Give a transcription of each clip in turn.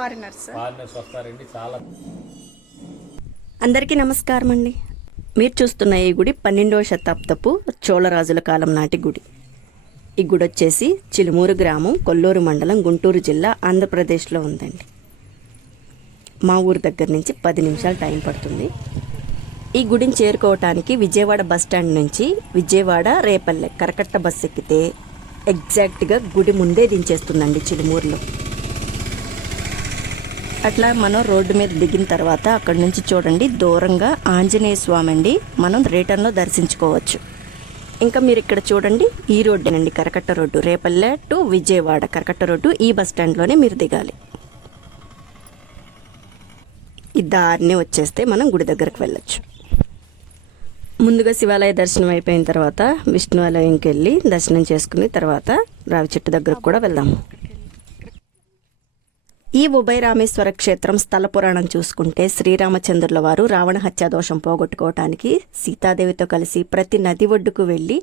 Foreigners foreigners వస్తారండి చాలా. అందరికీ నమస్కారం అండి. మీరు చూస్తున్న ఈ గుడి పన్నెండవ శతాబ్దపు చోళరాజుల కాలం నాటి గుడి. ఈ గుడి వచ్చేసి చిలుమూరు గ్రామం కొల్లూరు మండలం గుంటూరు జిల్లా ఆంధ్రప్రదేశ్లో ఉందండి. మా ఊరు దగ్గర నుంచి పది నిమిషాలు టైం పడుతుంది. ఈ గుడిని చేరుకోవటానికి విజయవాడ బస్ స్టాండ్ నుంచి విజయవాడ రేపల్లె కరకట్ట బస్ ఎక్కితే ఎగ్జాక్ట్గా గుడి ముందే దించేస్తుందండి చిలుమూరులో. అట్లా మనం రోడ్డు మీద దిగిన తర్వాత అక్కడ నుంచి చూడండి దూరంగా ఆంజనేయ స్వామి అండి. మనం రిటర్న్లో దర్శించుకోవచ్చు. ఇంకా మీరు ఇక్కడ చూడండి ఈ రోడ్డేనండి కరకట్ట road. Repalle to Vijayawada Karakatta road ఈ బస్ స్టాండ్లోనే మీరు దిగాలి. ఈ దారిని వచ్చేస్తే మనం గుడి దగ్గరకు వెళ్ళొచ్చు. ముందుగా శివాలయ దర్శనం అయిపోయిన తర్వాత విష్ణు ఆలయంకి వెళ్ళి దర్శనం చేసుకుని తర్వాత రావి చెట్టు దగ్గరకు కూడా వెళ్దాము. ఈ ఉభయరామేశ్వర క్షేత్రం స్థల పురాణం చూసుకుంటే శ్రీరామచంద్రుల వారు రావణ హత్యా దోషం పోగొట్టుకోవటానికి సీతాదేవితో కలిసి ప్రతి నది ఒడ్డుకు వెళ్ళి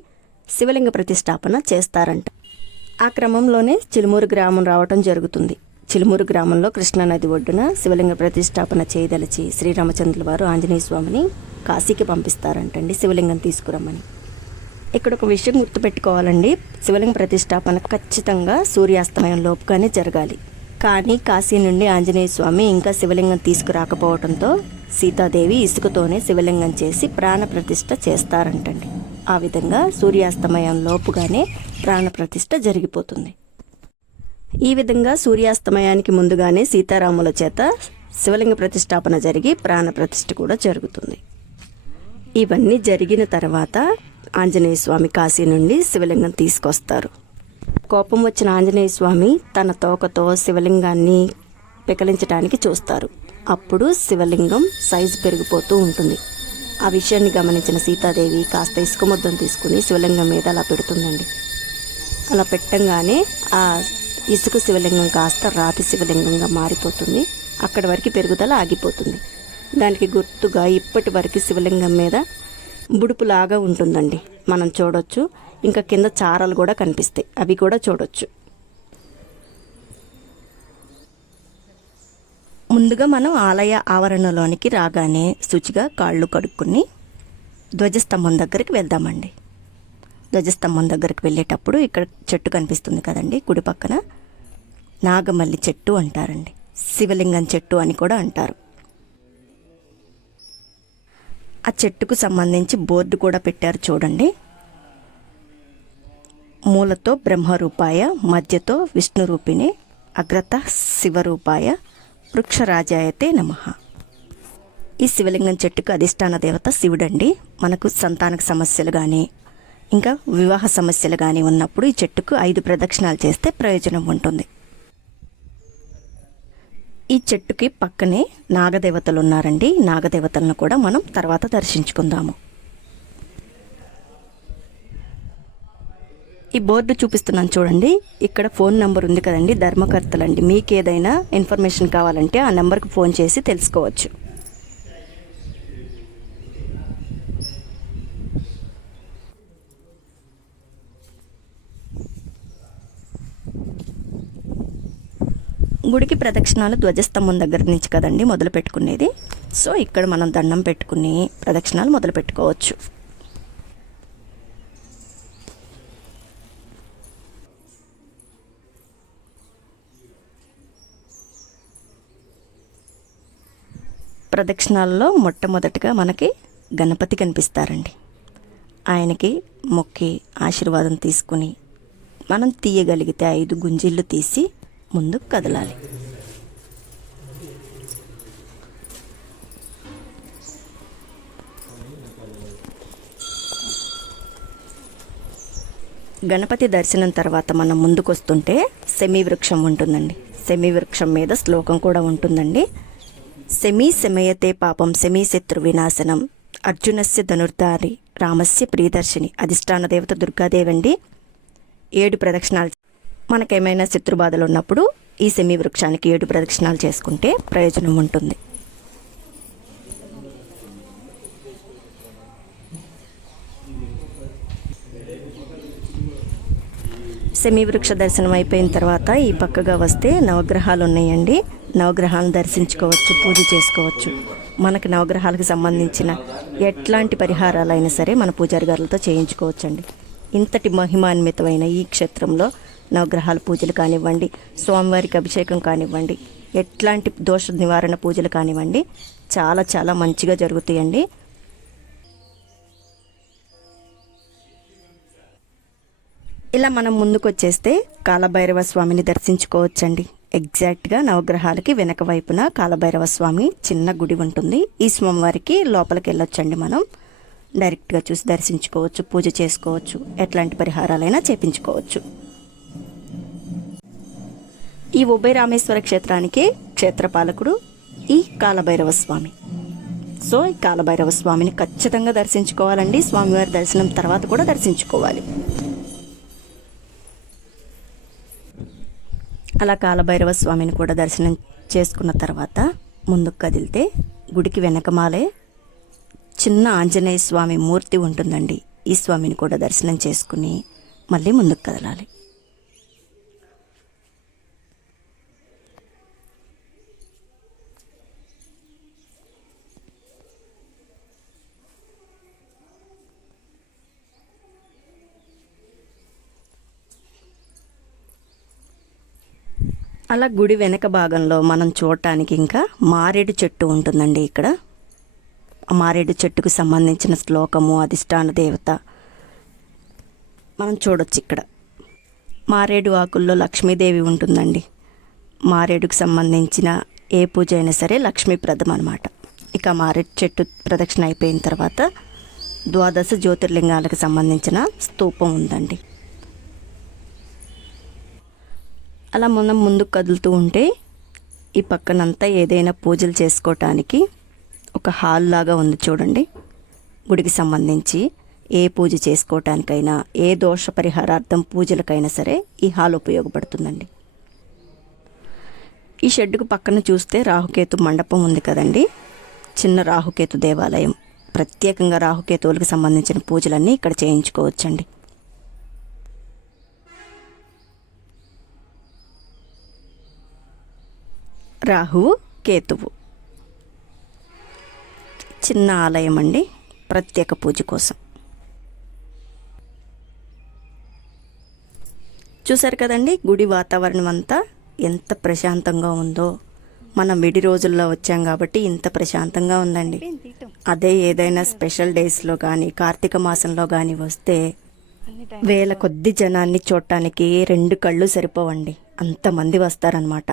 శివలింగ ప్రతిష్టాపన చేస్తారంట. ఆ క్రమంలోనే చిలుమూరు గ్రామం రావటం జరుగుతుంది. చిలుమూరు గ్రామంలో కృష్ణా నది ఒడ్డున శివలింగ ప్రతిష్టాపన చేయదలిచి శ్రీరామచంద్రుల వారు ఆంజనేయ స్వామిని కాశీకి పంపిస్తారంటండి శివలింగం తీసుకురమ్మని. ఇక్కడ ఒక విషయం గుర్తుపెట్టుకోవాలండి. శివలింగ ప్రతిష్టాపన ఖచ్చితంగా సూర్యాస్తమయం లోపుగానే జరగాలి. కానీ కాశీ నుండి ఆంజనేయ స్వామి ఇంకా శివలింగం తీసుకురాకపోవడంతో సీతాదేవి ఇసుకతోనే శివలింగం చేసి ప్రాణ ప్రతిష్ఠ చేస్తారంటండి. ఆ విధంగా సూర్యాస్తమయం లోపుగానే ప్రాణ ప్రతిష్ఠ జరిగిపోతుంది. ఈ విధంగా సూర్యాస్తమయానికి ముందుగానే సీతారాముల చేత శివలింగ ప్రతిష్టాపన జరిగి ప్రాణప్రతిష్ఠ కూడా జరుగుతుంది. ఇవన్నీ జరిగిన తర్వాత ఆంజనేయ స్వామి కాశీ నుండి శివలింగం తీసుకొస్తారు. కోపం వచ్చిన ఆంజనేయ స్వామి తన తోకతో శివలింగాన్ని పికలించడానికి చూస్తారు. అప్పుడు శివలింగం సైజు పెరిగిపోతూ ఉంటుంది. ఆ విషయాన్ని గమనించిన సీతాదేవి కాస్త ఇసుక ముద్దను తీసుకుని శివలింగం మీద అలా పెడుతుందండి. అలా పెట్టంగానే ఆ ఇసుక శివలింగం కాస్త రాతి శివలింగంగా మారిపోతుంది. అక్కడి వరకు పెరుగుదల ఆగిపోతుంది. దానికి గుర్తుగా ఇప్పటి వరకు శివలింగం మీద బుడుపులాగా ఉంటుందండి. మనం చూడొచ్చు. ఇంకా కింద చారలు కూడా కనిపిస్తాయి. అవి కూడా చూడొచ్చు. ముందుగా మనం ఆలయ ఆవరణలోనికి రాగానే శుచిగా కాళ్ళు కడుక్కుని ధ్వజస్తంభం దగ్గరికి వెళ్దామండి. ధ్వజస్తంభం దగ్గరికి వెళ్ళేటప్పుడు ఇక్కడ చెట్టు కనిపిస్తుంది కదండి కుడి పక్కన నాగమల్లి చెట్టు అంటారండి. శివలింగం చెట్టు అని కూడా అంటారు. ఆ చెట్టుకు సంబంధించి బోర్డు కూడా పెట్టారు చూడండి. మూలతో బ్రహ్మరూపాయ మధ్యతో విష్ణు రూపిణి అగ్రత శివరూపాయ వృక్షరాజాయతే నమ. ఈ శివలింగం చెట్టుకు అధిష్టాన దేవత శివుడండి. మనకు సంతానక సమస్యలు కానీ ఇంకా వివాహ సమస్యలు కానీ ఉన్నప్పుడు ఈ చెట్టుకు ఐదు ప్రదక్షిణాలు చేస్తే ప్రయోజనం ఉంటుంది. ఈ చెట్టుకి పక్కనే నాగదేవతలు ఉన్నారండి. నాగదేవతలను కూడా మనం తర్వాత దర్శించుకుందాము. ఈ బోర్డు చూపిస్తున్నాను చూడండి. ఇక్కడ ఫోన్ నెంబర్ ఉంది కదండి ధర్మకర్తలండి. మీకు ఏదైనా ఇన్ఫర్మేషన్ కావాలంటే ఆ నెంబర్కి ఫోన్ చేసి తెలుసుకోవచ్చు. గుడికి ప్రదక్షిణాలు ధ్వజస్తంభం దగ్గర నుంచి కదండి మొదలు పెట్టుకునేది సో ఇక్కడ మనం దండం పెట్టుకుని ప్రదక్షిణాలు మొదలు పెట్టుకోవచ్చు ప్రదక్షిణాల్లో మొట్టమొదటిగా మనకి గణపతి కనిపిస్తారండి. ఆయనకి మొక్కి ఆశీర్వాదం తీసుకుని మనం తీయగలిగితే ఐదు గుంజిళ్ళు తీసి ముందుకు కదలాలి. గణపతి దర్శనం తర్వాత మనం ముందుకు వస్తుంటే సెమీ వృక్షం ఉంటుందండి. సెమీ వృక్షం మీద శ్లోకం కూడా ఉంటుందండి. సెమీ శమయతే పాపం సెమీ శత్రు వినాశనం. అర్జునస్య ధనుర్ధారి రామస్య ప్రియదర్శిని అధిష్టాన దేవత దుర్గాదేవండి. ఏడు ప్రదక్షిణాలు మనకేమైనా శత్రుబాధలు ఉన్నప్పుడు ఈ సెమీ వృక్షానికి ఏడు ప్రదక్షిణాలు చేసుకుంటే ప్రయోజనం ఉంటుంది. సెమీ వృక్ష దర్శనం అయిపోయిన తర్వాత ఈ పక్కగా వస్తే నవగ్రహాలు ఉన్నాయండి నవగ్రహాలను దర్శించుకోవచ్చు పూజ చేసుకోవచ్చు. మనకు నవగ్రహాలకు సంబంధించిన ఎట్లాంటి పరిహారాలైనా సరే మన పూజారి గారులతో చేయించుకోవచ్చండి. ఇంతటి మహిమాన్వితమైన ఈ క్షేత్రంలో నవగ్రహాల పూజలు కానివ్వండి స్వామివారికి అభిషేకం కానివ్వండి ఎట్లాంటి దోష నివారణ పూజలు కానివ్వండి చాలా చాలా మంచిగా జరుగుతాయండి. ఇలా మనం ముందుకు వచ్చేస్తే కాలభైరవ స్వామిని దర్శించుకోవచ్చండి. ఎగ్జాక్ట్గా నవగ్రహాలకి వెనక వైపున కాలభైరవ స్వామి చిన్న గుడి ఉంటుంది. ఈ స్వామివారికి లోపలికి వెళ్ళొచ్చండి మనం. డైరెక్ట్గా చూసి దర్శించుకోవచ్చు పూజ చేసుకోవచ్చు ఎట్లాంటి పరిహారాలైనా చేపించుకోవచ్చు. ఈ ఉభయ రామేశ్వర క్షేత్రానికి క్షేత్రపాలకుడు ఈ కాలభైరవ స్వామి. సో ఈ కాలభైరవ స్వామిని ఖచ్చితంగా దర్శించుకోవాలండి. స్వామివారి దర్శనం తర్వాత కూడా దర్శించుకోవాలి. అలా కాలభైరవ స్వామిని కూడా దర్శనం చేసుకున్న తర్వాత ముందుకు కదిలితే గుడికి వెనకమాలే చిన్న ఆంజనేయ స్వామి మూర్తి ఉంటుందండి. ఈ స్వామిని కూడా దర్శనం చేసుకుని మళ్ళీ ముందుకు కదలాలి. అలా గుడి వెనక భాగంలో మనం చూడటానికి ఇంకా మారేడు చెట్టు ఉంటుందండి ఇక్కడ. మారేడు చెట్టుకు సంబంధించిన శ్లోకము అధిష్టాన దేవత మనం చూడొచ్చు ఇక్కడ. మారేడు ఆకుల్లో లక్ష్మీదేవి ఉంటుందండి. మారేడుకు సంబంధించిన ఏ పూజ అయినా సరే లక్ష్మీప్రదం అనమాట ఇక మారేడు చెట్టు ప్రదక్షిణ అయిపోయిన తర్వాత ద్వాదశ జ్యోతిర్లింగాలకు సంబంధించిన స్తూపం ఉందండి. అలా మనం ముందుకు కదులుతూ ఉంటే ఈ పక్కనంతా ఏదైనా పూజలు చేసుకోవటానికి ఒక హాల్ లాగా ఉంది చూడండి. గుడికి సంబంధించి ఏ పూజ చేసుకోవటానికైనా ఏ దోష పరిహారార్థం పూజలకైనా సరే ఈ హాల్ ఉపయోగపడుతుందండి. ఈ షెడ్డుకు పక్కన చూస్తే రాహుకేతు మండపం ఉంది కదండి. చిన్న రాహుకేతు దేవాలయం. ప్రత్యేకంగా రాహుకేతువులకు సంబంధించిన పూజలన్నీ ఇక్కడ చేయించుకోవచ్చండి. రాహువు కేతువు. చిన్న ఆలయం అండి ప్రత్యేక పూజ కోసం. చూసారు కదండి గుడి వాతావరణం అంతా ఎంత ప్రశాంతంగా ఉందో. మనం విడి రోజుల్లో వచ్చాం కాబట్టి ఇంత ప్రశాంతంగా ఉందండి. అదే ఏదైనా స్పెషల్ డేస్లో కానీ కార్తీక మాసంలో కానీ వస్తే వేల కొద్ది జనాన్ని చూడటానికి రెండు కళ్ళు సరిపోవండి. అంతమంది వస్తారనమాట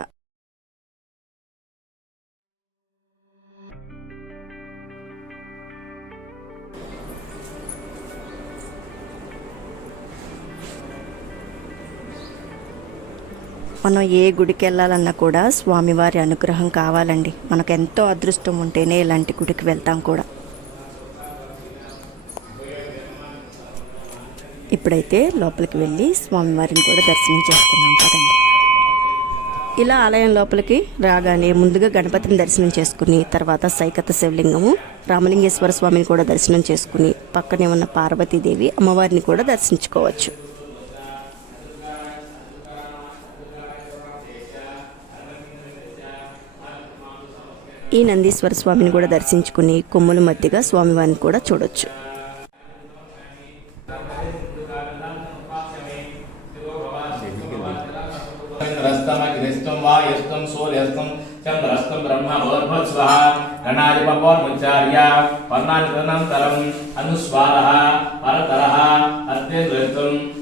మనం ఏ గుడికి వెళ్ళాలన్నా కూడా స్వామివారి అనుగ్రహం కావాలండి. మనకు ఎంతో అదృష్టం ఉంటేనే ఇలాంటి గుడికి వెళ్తాం కూడా. ఇప్పుడైతే లోపలికి వెళ్ళి స్వామివారిని కూడా దర్శనం చేసుకున్నాం కదండి ఇలా ఆలయం లోపలికి రాగానే ముందుగా గణపతిని దర్శనం చేసుకుని తర్వాత సైకత శివలింగము రామలింగేశ్వర స్వామిని కూడా దర్శనం చేసుకుని పక్కనే ఉన్న పార్వతీదేవి అమ్మవారిని కూడా దర్శించుకోవచ్చు. ఈ నందీశ్వర స్వామిని కూడా దర్శించుకుని కొమ్ముల మధ్యగా స్వామివారిని కూడా చూడొచ్చు చంద్రస్తం బ్రహ్మ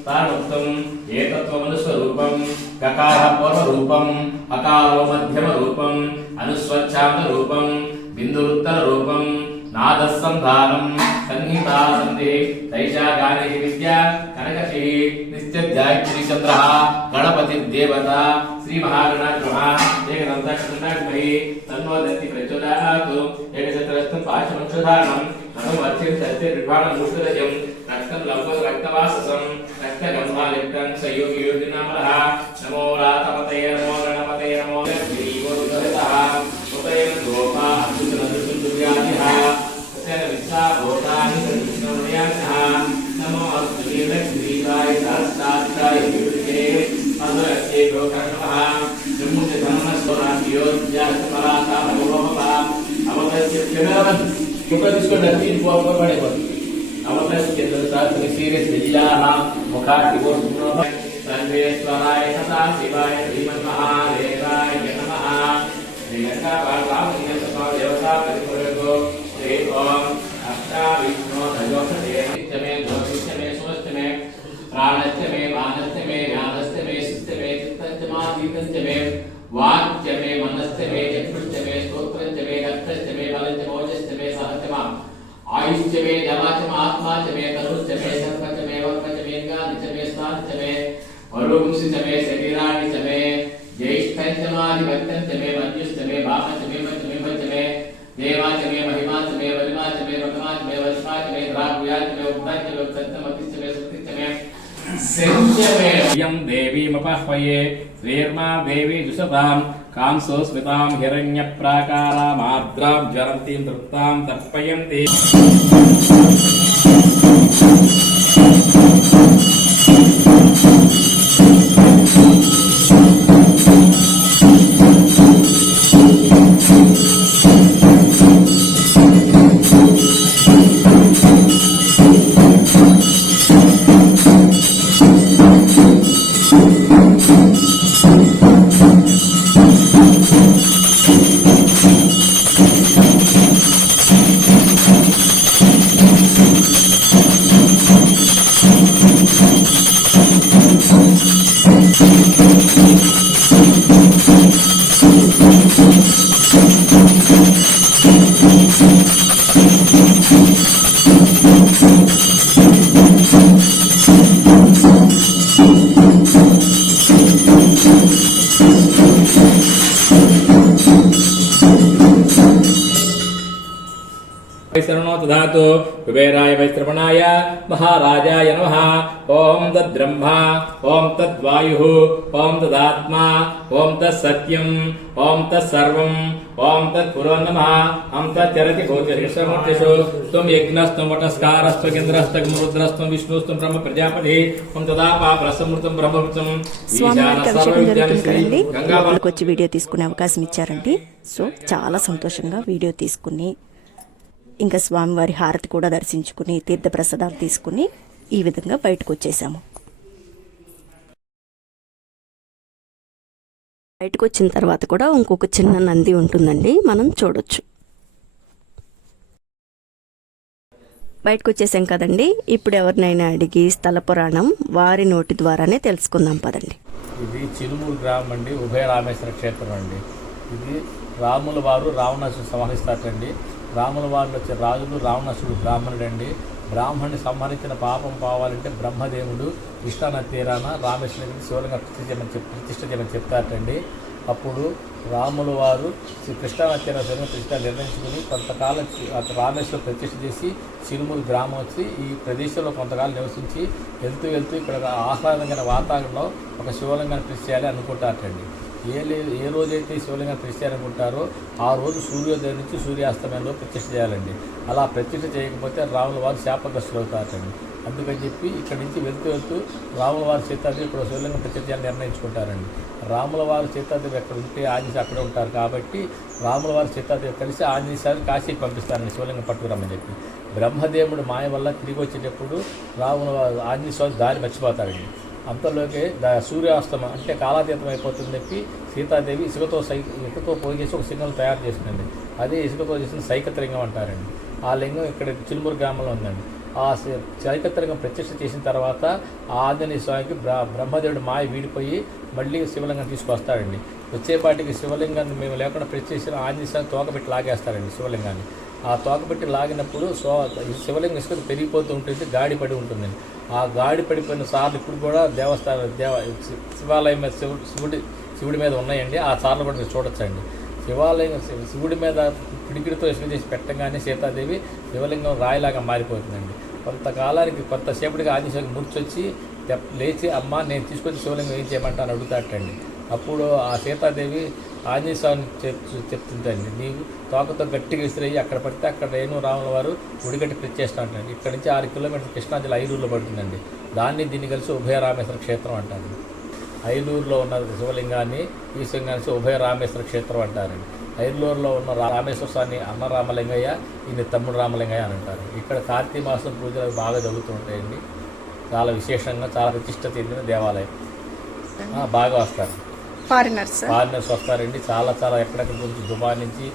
తానుక్తం ఏకత్వమనుస్వరూపం కకార పూర్వరూపం అకారో మధ్యమరూపం అనుస్వచ్ఛాంతరూపం బిందురుత్తరరూపం నాదస్సంధానం సన్నిహితా సంధి తైషా గానేషి విద్య కనకశ్రీ నిత్యధ్యాయత్రి చంద్ర గణపతి దేవత శ్రీ మహాగణాగ్రహ ఏకదంతక్షుండాగ్మహి తన్నో దత్తి ఏకచత్రస్థం పాశమంశుధానం నమో వర్చిం సత్య నిర్వాణ ముష్కరజం రక్తం లవ్వ రక్తవాససం రక్త గంధాలిప్తం సయోగి యోగినామరః इसको डरती इनको आपको बड़े बन अमरनाथ के अंदर साथ में सीरियस विजया मुखा की ओर सर्वेश्वराय सदा शिवाय श्रीमन महादेवाय नमः श्रीलंका पार्वती पुण्य सदा देवता परिपुरगो श्री ओम अष्टा विष्णु दयोष देहित में ज्योतिष में समस्त में प्राणस्य में, वानस्य में, ज्ञानस्य में शिस्त में चित्तस्य में दीपस्य में मा च मे तनु च सर्प च मे वर्प च मे गानि च मे स्नानि च शरीराणि च मे ज्येष्ठं च मादि भक्तं च मे मन्युश्च मे भाम च मे देवा च महिमा च वलिमा च मे भगवा च मे द्राव्या च मे उक्ता च अति च मे सुक्ति च मे सेंच मे श्रीर्मा देवी जुषतां कांसो स्मितां हिरण्यप्राकारामाद्रां ज्वलन्तीं तृप्तां तर्पयन्ति Thank you. Thank you. దధాతు కుబేరాయ వైశ్రవణాయ మహారాజాయ నమః ఓం తద్బ్రహ్మ ఓం తద్వాయు ఓం తదాత్మా ఓం తత్సత్యం ఓం తత్సర్వం ఓం తత్పురో నమః ఓం తచ్చరతి భూతిరిషమూర్తిషు త్వం యజ్ఞస్త్వం వటస్కారస్త్వం ఇంద్రస్త్వం రుద్రస్త్వం విష్ణుస్త్వం బ్రహ్మ ప్రజాపతి ఓం తదా పాపరసమృతం బ్రహ్మవృతం వచ్చి వీడియో తీసుకునే అవకాశం ఇచ్చారండి. సో చాలా సంతోషంగా వీడియో తీసుకుని ఇంకా స్వామివారి హారతి కూడా దర్శించుకుని తీర్థప్రసాదాలు తీసుకుని ఈ విధంగా బయటకు వచ్చేసాము బయటకు వచ్చిన తర్వాత కూడా ఇంకొక చిన్న నంది ఉంటుందండి. మనం చూడొచ్చు. బయటకు వచ్చేసాం కదండి. ఇప్పుడు ఎవరినైనా అడిగి స్థల పురాణం వారి నోటి ద్వారానే తెలుసుకుందాం పదండి. ఇది చిలుమూరు గ్రామం అండి ఉభయ రామేశ్వర క్షేత్రం అండి. ఇది రాముల వారు రావణాసు సంహరిస్తారండి రాముల వారిలో వచ్చే రాజులు రావణాసుడు బ్రాహ్మణుడు అండి బ్రాహ్మణుని సంహరించిన పాపం పోవాలంటే బ్రహ్మదేవుడు కృష్ణాన తీరాన రామేశ్వరుడికి శివలింగ ప్రతిష్ఠ చేయమని చెప్ ప్రతిష్ఠ చేయమని చెప్తారటండి. అప్పుడు రాముల వారు శ్రీ కృష్ణానది తీర శివలింగ ప్రతిష్ఠ నిర్ణయించుకుని కొంతకాలం రామేశ్వర ప్రతిష్ఠ చేసి చిరుమూరు గ్రామం వచ్చి ఈ ప్రదేశంలో కొంతకాలం నివసించి వెళ్తూ వెళ్తూ ఇక్కడ ఆహ్లాదమైన ఆహ్లాదకరమైన వాతావరణంలో ఒక శివలింగాన్ని ప్రతిష్ఠ చేయాలి అనుకుంటారటండి. ఏ లే ఏ రోజైతే శివలింగం ప్రతిష్ఠ చేయాలనుకుంటారో ఆ రోజు సూర్యోదయం నుంచి సూర్యాస్తమయంలో ప్రతిష్ఠ చేయాలండి. అలా ప్రతిష్ఠ చేయకపోతే రాముల వారు శాపగ్రస్తులు అవుతారండి అందుకని చెప్పి ఇక్కడి నుంచి వెళ్తూ వెళ్తూ రాముల వారి సీతాదేవి ఇక్కడ శివలింగం ప్రతిష్ఠ చేయాలని నిర్ణయించుకుంటారండి. రాముల వారి సీతాదేవి ఎక్కడ ఉంటే ఆంజనేయ అక్కడే ఉంటారు కాబట్టి రాముల వారి సీతాదేవి కలిసి ఆంజనేయ కాశీకి పంపిస్తారండి శివలింగం పట్టుకురమ్మని చెప్పి. బ్రహ్మదేవుడు మాయ వల్ల తిరిగి వచ్చేటప్పుడు రాముల ఆంజనేయ స్వామి దారి మర్చిపోతారండి. అంతలోకి ద సూర్యాస్తమం అంటే కాలాతీతం అయిపోతుందని చెప్పి సీతాదేవి ఇసుకతో సై ఇసుకతో పోయి చేసి ఒక సిగ్నల్ తయారు చేసిందండి అదే ఇసుకతో చేసిన సైకత్లింగం అంటారండి. ఆ లింగం ఇక్కడ చిలుమూరు గ్రామంలో ఉందండి. ఆ స- ప్రత్యక్ష చేసిన తర్వాత ఆ ఆంజనేయ స్వామికి బ్ర బ్రహ్మదేవుడు మాయ వీడిపోయి మళ్ళీ శివలింగం తీసుకొస్తాడండి. వచ్చేపాటికి శివలింగాన్ని మేము లేకుండా ప్రత్యేకించిన ఆంజనేయ స్వామి తోకపెట్టి లాగేస్తారండి శివలింగాన్ని. ఆ తోకపెట్టి లాగినప్పుడు సో ఈ శివలింగం ఇసుక పెరిగిపోతూ ఉంటుంది గాడి పడి ఉంటుందండి ఆ గాడి పడిపోయిన సార్లు ఇప్పుడు కూడా దేవస్థానం దేవ శి- శివాలయం మీద శివుడు శివుడి శివుడి మీద ఉన్నాయండి. ఆ సార్లు కూడా మీరు చూడొచ్చండి. శివాలయం శివుడి మీద పిడికిడితో ఇసుక చేసి పెట్టగానే సీతాదేవి శివలింగం రాయిలాగా మారిపోతుందండి. కొంతకాలానికి కొంతసేపటికి ఆంజనేయుడికి మూర్చొచ్చి తెప్- లేచి అమ్మ నేను తీసుకొచ్చి శివలింగం ఏం చేయమంటాను? అడుగుతాటండి అప్పుడు ఆ సీతాదేవి ఆంజనేయ స్వామిని చెప్తు చెప్తుందండి. నీవు తోకతో గట్టిగా విసిరేయి అక్కడ పడితే అక్కడ రేణు రాముల వారు ఉడిగట్టి అంటారు. ఇక్కడ నుంచి ఆరు కిలోమీటర్లు కృష్ణా జిల్లా పడుతుందండి. దాన్ని దీన్ని కలిసి ఉభయ రామేశ్వర క్షేత్రం అంటారు. ఐలూరులో ఉన్న శివలింగాన్ని ఈ శివలింగాన్ని ఉభయ రామేశ్వర క్షేత్రం అంటారండి ఐలూరులో ఉన్న రామేశ్వర స్వామి అన్న రామలింగయ్య ఈయన తమ్ముడు రామలింగయ్య అని అంటారు. ఇక్కడ కార్తీక మాసం పూజలు బాగా జరుగుతూ ఉంటాయండి. చాలా విశేషంగా చాలా ప్రతిష్ట చెందిన దేవాలయం. బాగా వస్తారు. ఫారినర్స్ ఫారినర్స్ వస్తారండి. చాలా చాలా ఎక్కడెక్కడి నుంచి దుబాయ్ నుంచి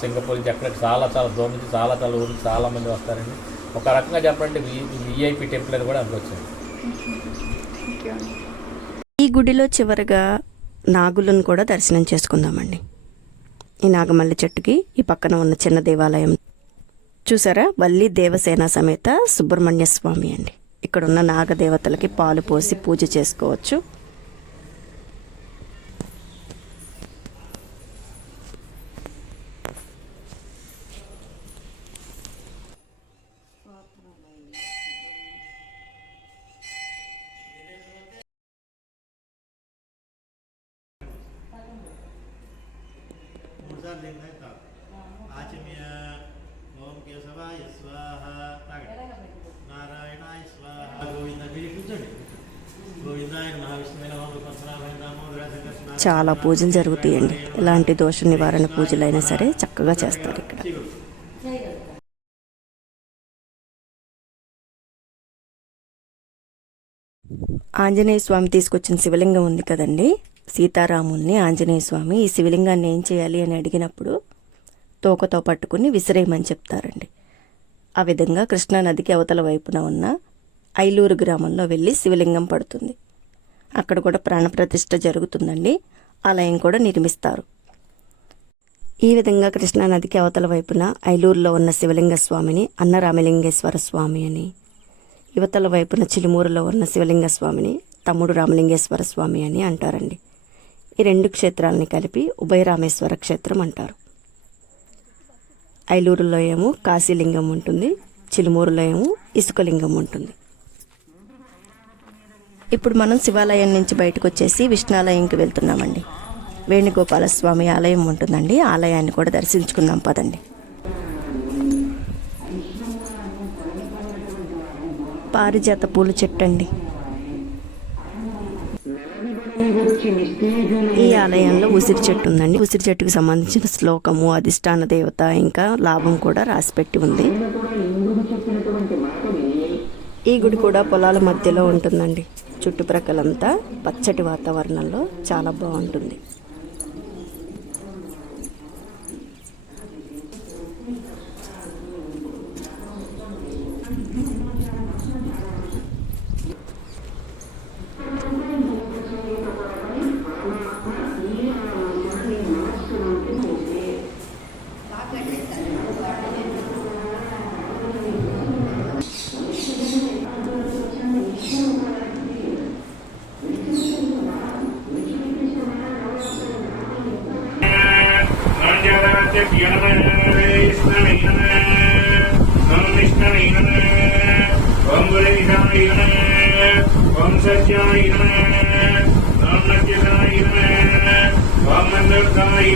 సింగపూర్ నుంచి ఎక్కడ చాలా చాలా దూరం నుంచి చాలా చాలా ఊరు చాలా మంది వస్తారండి. ఒక రకంగా చెప్పండి విఐపి టెంపుల్ అని కూడా అనుకోవచ్చు ఈ గుడిలో చివరగా నాగులను కూడా దర్శనం చేసుకుందామండి. ఈ నాగమల్లి చెట్టుకి ఈ పక్కన ఉన్న చిన్న దేవాలయం. చూసారా? వల్లి దేవసేన సమేత సుబ్రహ్మణ్య స్వామి అండి. ఇక్కడ ఉన్న నాగదేవతలకి పాలు పోసి పూజ చేసుకోవచ్చు. మూడుసార్లు ఏంటంటే ఆచమ్య ఓం కేశవాయ స్వాహ నారాయణాయ స్వాహ గోవింద మీరు కూర్చోండి చాలా పూజలు జరుగుతాయండి ఎలాంటి దోష నివారణ పూజలైనా సరే చక్కగా చేస్తారు ఇక్కడ ఆంజనేయ స్వామి తీసుకొచ్చిన శివలింగం ఉంది కదండి సీతారాముల్ని ఆంజనేయ స్వామి ఈ శివలింగాన్ని ఏం చేయాలి అని అడిగినప్పుడు తోకతో పట్టుకుని విసిరేయమని చెప్తారండి. ఆ విధంగా కృష్ణానదికి అవతల వైపున ఉన్న ఐలూరు గ్రామంలో వెళ్ళి శివలింగం పడుతుంది. అక్కడ కూడా ప్రాణప్రతిష్ఠ జరుగుతుందండి. ఆలయం కూడా నిర్మిస్తారు. ఈ విధంగా కృష్ణానదికి అవతల వైపున ఐలూరులో ఉన్న శివలింగ స్వామిని అన్నరామలింగేశ్వర స్వామి అని యువతల వైపున చిలుమూరులో ఉన్న శివలింగ స్వామిని తమ్ముడు రామలింగేశ్వర స్వామి అని అంటారండి. ఈ రెండు క్షేత్రాలని కలిపి ఉభయరామేశ్వర క్షేత్రం అంటారు. ఐలూరులో ఏమో కాశీలింగం ఉంటుంది చిలుమూరులో ఏమో ఇసుకలింగం ఉంటుంది. ఇప్పుడు మనం శివాలయం నుంచి బయటకు వచ్చేసి విష్ణాలయంకి వెళ్తున్నామండి. వేణుగోపాల స్వామి ఆలయం ఉంటుందండి. ఆలయాన్ని కూడా దర్శించుకుందాం పదండి. పారిజాత పూల చెట్టు అండి ఈ ఆలయంలో ఉసిరి చెట్టు ఉందండి. ఉసిరి చెట్టుకు సంబంధించిన శ్లోకము అధిష్టాన దేవత ఇంకా లాభం కూడా రాసిపెట్టి ఉంది. ఈ గుడి కూడా పొలాల మధ్యలో ఉంటుందండి. చుట్టుప్రక్కలంతా పచ్చటి వాతావరణంలో చాలా బాగుంటుంది ఓం సత్యాయ ఓం నత్యదాయ ఓం మందర్గాయ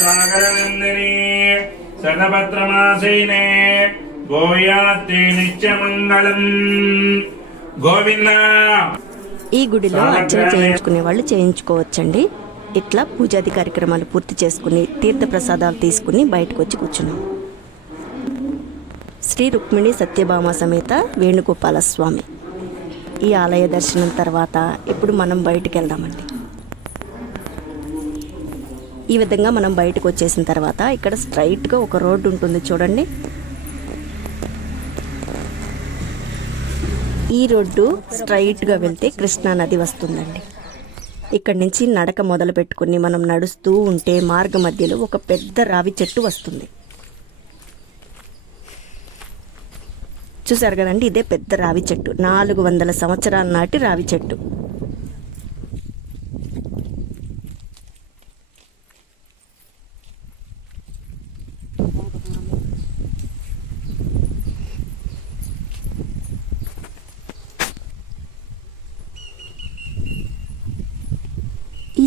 సాగరనందిని శతపత్రమాసీనే గోయాత్తే నిత్యమంగళం గోవింద ఈ గుడిలో అర్చన చేయించుకునే వాళ్ళు చేయించుకోవచ్చండి. ఇట్లా పూజాది కార్యక్రమాలు పూర్తి చేసుకుని తీర్థ ప్రసాదాలు తీసుకుని బయటకు వచ్చి కూర్చున్నాం. శ్రీ రుక్మిణి సత్యభామ సమేత వేణుగోపాల స్వామి. ఈ ఆలయ దర్శనం తర్వాత ఇప్పుడు మనం బయటికి వెళ్దామండి. ఈ విధంగా మనం బయటకు వచ్చేసిన తర్వాత ఇక్కడ స్ట్రైట్గా ఒక రోడ్డు ఉంటుంది చూడండి. ఈ రోడ్డు స్ట్రైట్గా వెళ్తే కృష్ణా నది వస్తుందండి. ఇక్కడి నుంచి నడక మొదలు పెట్టుకుని మనం నడుస్తూ ఉంటే మార్గ మధ్యలో ఒక పెద్ద రావి చెట్టు వస్తుంది. చూసారు కదండి ఇదే పెద్ద రావి చెట్టు. నాలుగు వందల సంవత్సరాల నాటి రావి చెట్టు.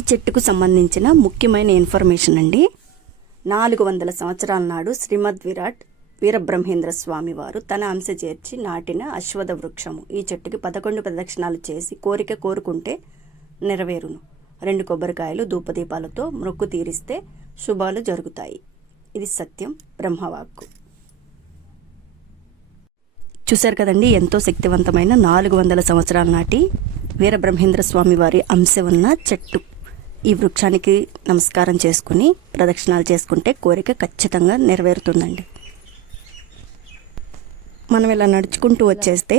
చెట్టుకు సంబంధించిన ముఖ్యమైన ఇన్ఫర్మేషన్ అండి. నాలుగు వందల సంవత్సరాల నాడు శ్రీమద్ విరాట్ వీరబ్రహ్మేంద్ర స్వామి వారు తన అంశ చేర్చి నాటిన అశ్వథ వృక్షము ఈ చెట్టుకి పదకొండు ప్రదక్షిణాలు చేసి కోరిక కోరుకుంటే నెరవేరును. రెండు కొబ్బరికాయలు ధూపదీపాలతో మొక్కు తీరిస్తే శుభాలు జరుగుతాయి. ఇది సత్యం బ్రహ్మవాక్కు. చూశారు కదండి ఎంతో శక్తివంతమైన నాలుగు వందల సంవత్సరాల నాటి వీరబ్రహ్మేంద్ర స్వామి వారి అంశ ఉన్న చెట్టు. ఈ వృక్షానికి నమస్కారం చేసుకుని ప్రదక్షిణాలు చేసుకుంటే కోరిక ఖచ్చితంగా నెరవేరుతుందండి. మనం ఇలా నడుచుకుంటూ వచ్చేస్తే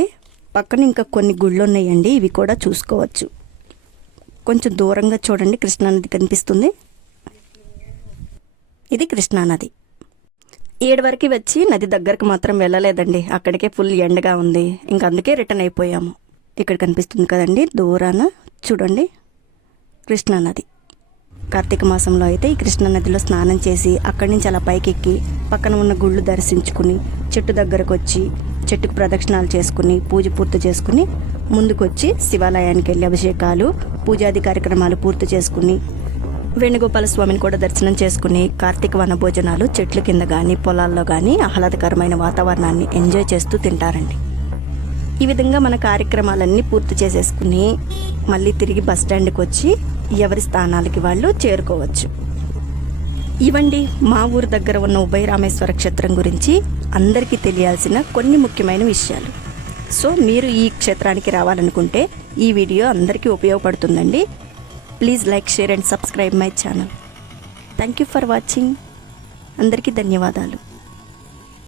పక్కన ఇంకా కొన్ని గుళ్ళు ఉన్నాయండి ఇవి కూడా చూసుకోవచ్చు. కొంచెం దూరంగా చూడండి కృష్ణానది కనిపిస్తుంది. ఇది కృష్ణానది. ఏడు వరకు వచ్చి నది దగ్గరకు మాత్రం వెళ్ళలేదండి. అక్కడికే ఫుల్ ఎండగా ఉంది. ఇంక అందుకే రిటర్న్ అయిపోయాము. ఇక్కడ కనిపిస్తుంది కదండి దూరాన చూడండి కృష్ణానది. కార్తీక మాసంలో అయితే ఈ కృష్ణానదిలో స్నానం చేసి అక్కడి నుంచి అలా పైకెక్కి పక్కన ఉన్న గుళ్ళు దర్శించుకుని చెట్టు దగ్గరకు వచ్చి చెట్టుకు ప్రదక్షిణాలు చేసుకుని పూజ పూర్తి చేసుకుని ముందుకొచ్చి శివాలయానికి వెళ్ళి అభిషేకాలు పూజాది కార్యక్రమాలు పూర్తి చేసుకుని వేణుగోపాల స్వామిని కూడా దర్శనం చేసుకుని కార్తీక వన భోజనాలు చెట్ల కింద కానీ పొలాల్లో కానీ ఆహ్లాదకరమైన వాతావరణాన్ని ఎంజాయ్ చేస్తూ తింటారండి. ఈ విధంగా మన కార్యక్రమాలన్నీ పూర్తి చేసేసుకుని మళ్ళీ తిరిగి బస్ స్టాండ్కి వచ్చి ఎవరి స్థానాలకి వాళ్ళు చేరుకోవచ్చు. ఇవండి మా ఊరు దగ్గర ఉన్న ఉభయ రామేశ్వర క్షేత్రం గురించి అందరికీ తెలియాల్సిన కొన్ని ముఖ్యమైన విషయాలు. సో మీరు ఈ క్షేత్రానికి రావాలనుకుంటే ఈ వీడియో అందరికీ ఉపయోగపడుతుందండి. Please like share and subscribe my channel. Thank you for watching. అందరికీ ధన్యవాదాలు.